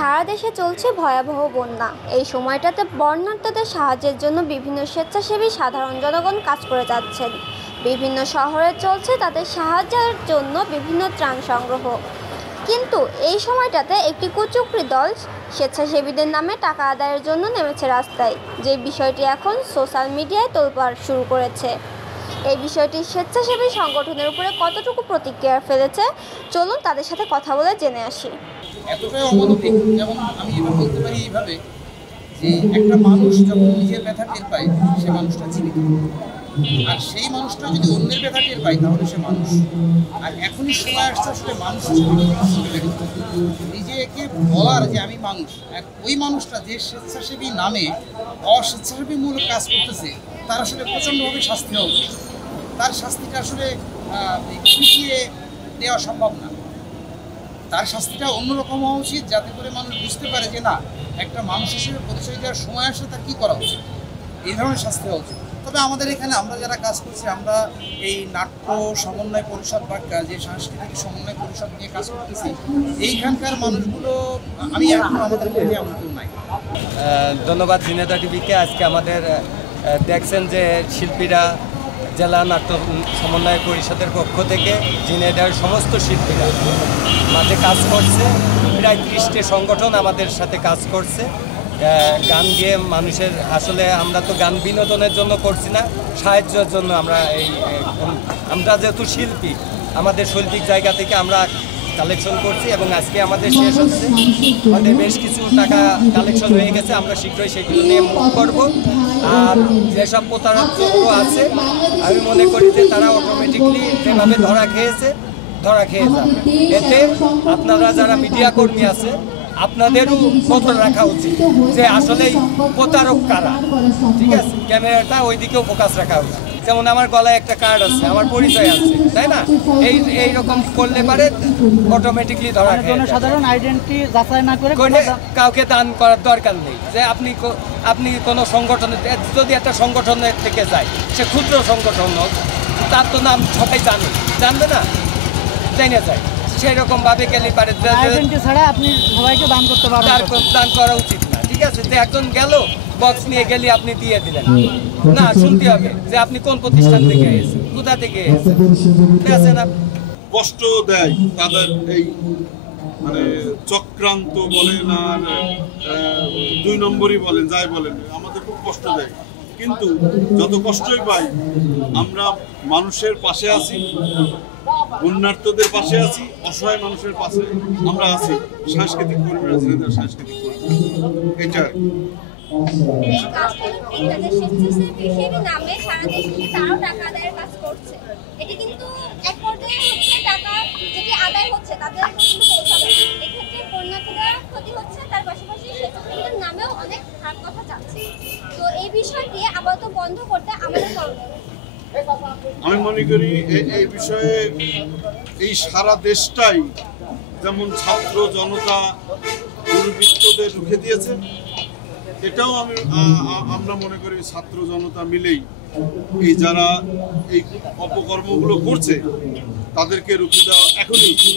সারা দেশে চলছে ভয়াবহ বন্যা। এই সময়টাতে বন্যার্তদের সাহায্যের জন্য বিভিন্ন স্বেচ্ছাসেবী সাধারণ জনগণ কাজ করে যাচ্ছেন। বিভিন্ন শহরে চলছে তাদের সাহায্যের জন্য বিভিন্ন ত্রাণ সংগ্রহ। কিন্তু এই সময়টাতে একটি কুচক্রী দল স্বেচ্ছাসেবীদের নামে টাকা আদায়ের জন্য নেমেছে রাস্তায়, যে বিষয়টি এখন সোশ্যাল মিডিয়ায় তোলপাড় শুরু করেছে। এই বিষয়টি স্বেচ্ছাসেবী সংগঠনের উপরে কতটুকু প্রতিক্রিয়া ফেলেছে, চলুন তাদের সাথে কথা বলে জেনে আসি। এতটাই অমানবিক, যেমন আমি এবার বলতে পারি এইভাবে যে একটা মানুষ যখন নিজের ব্যথা টের পায় সে মানুষটা জীবিত, আর সেই মানুষটা যদি অন্যের ব্যথা টের পায় তাহলে সে মানুষ। আর এখনই সময় আসছে আসলে মানুষ নিজেকে বলার যে আমি মানুষ। আর ওই মানুষটা যে স্বেচ্ছাসেবী নামে অস্বেচ্ছাসেবীমূলক কাজ করতেছে তার আসলে প্রচণ্ডভাবে শাস্তি হওয়া উচিত। তার শাস্তিটা আসলে পিছিয়ে দেওয়া সম্ভব না। তার শাস্তিটা অন্যরকম হওয়া উচিত, যাতে করে মানুষ বুঝতে পারে যে না, একটা মানুষ হিসেবে পরিচয় দেওয়ার সময় আসলে তার কী করা উচিত। এই ধরনের শাস্তি হওয়া উচিত। তবে আমাদের এখানে আমরা যারা কাজ করছি, আমরা এই নাট্য সমন্বয় পরিষদ বা যে সাংস্কৃতিক সমন্বয় পরিষদ নিয়ে কাজ করতেছি, এইখানকার মানুষগুলো আমি এখন আমাদের মধ্যে এমন কেউ নাই। ধন্যবাদ ঝিনেদা টিভিকে। আজকে আমাদের দেখছেন যে শিল্পীরা জেলা নাট্য সমন্বয় পরিষদের পক্ষ থেকে ঝিনেদার সমস্ত শিল্পীরা মাঝে কাজ করছে। প্রায় 30টি সংগঠন আমাদের সাথে কাজ করছে গান গেয়ে মানুষের। আসলে আমরা তো গান বিনোদনের জন্য করছি না, সাহায্যের জন্য। আমরা যেহেতু শিল্পী, আমাদের শৈল্পিক জায়গা থেকে আমরা কালেকশন করছি এবং আজকে আমাদের শেষ হচ্ছে। আমাদের বেশ কিছু টাকা কালেকশন হয়ে গেছে, আমরা শীঘ্রই সেগুলো নিয়ে মুভ করব। আর যেসব প্রতারক চক্র আছে, আমি মনে করি যে তারা অটোমেটিকলি যেভাবে ধরা খেয়ে যাবে। এতে আপনারা যারা মিডিয়া কর্মী আছে, আপনাদেরও নজর রাখা উচিত যে আসলেই প্রতারক কারা। ঠিক আছে, ক্যামেরাটা ওই দিকেও ফোকাস রাখা উচিত। যেমন আমার গলায় একটা কার্ড আছে, আমার পরিচয় আছে, তাই না? এইরকম করলে পারে অটোমেটিকলি ধরা খেয়ে। সাধারণ আইডেন্টিটি যাচাই না করে কাউকে দান করার দরকার নেই। যে আপনি কোনো সংগঠনে, যদি একটা সংগঠনের থেকে যায়, সে ক্ষুদ্র সংগঠন হোক, তার তো নাম সবাই জানবে না, জানা যায়। সেই রকম ভাবে গেলে পারে ছাড়া আপনি সবাইকে দান করতে পারবেন, দান করা উচিত না। ঠিক আছে, যে একজন গেল বক্স নিয়ে গেলে আপনি দিয়ে দিলেন না, শুনতে হবে যে আপনি কোন প্রতিষ্ঠান থেকে এসেছেন, কোথা থেকে এসেছেন। ঠিক আছে না? কষ্ট দেয় তাদের এই মানে চক্রান্ত বলেন আর 2 নম্বরই বলেন, যাই বলেন, আমাদের খুব কষ্ট দেয়। কিন্তু যত কষ্টই পাই, আমরা মানুষের পাশে আছি, বন্যার্তদের পাশে আছি, অসহায় মানুষের পাশে আমরা আছি। সাংস্কৃতিক কর্মীরা, সাংস্কৃতিক কর্মী, এটা আমি মনে করি এই বিষয়ে এই সারা দেশটাই যেমন ছাত্র জনতা দুর্বৃত্তদের রুখে দিয়েছে, এটাও আমরা মনে করি ছাত্র জনতা মিলেই এই যারা এই অপকর্মগুলো করছে তাদেরকে রুখে দেওয়া এখনই উচিত।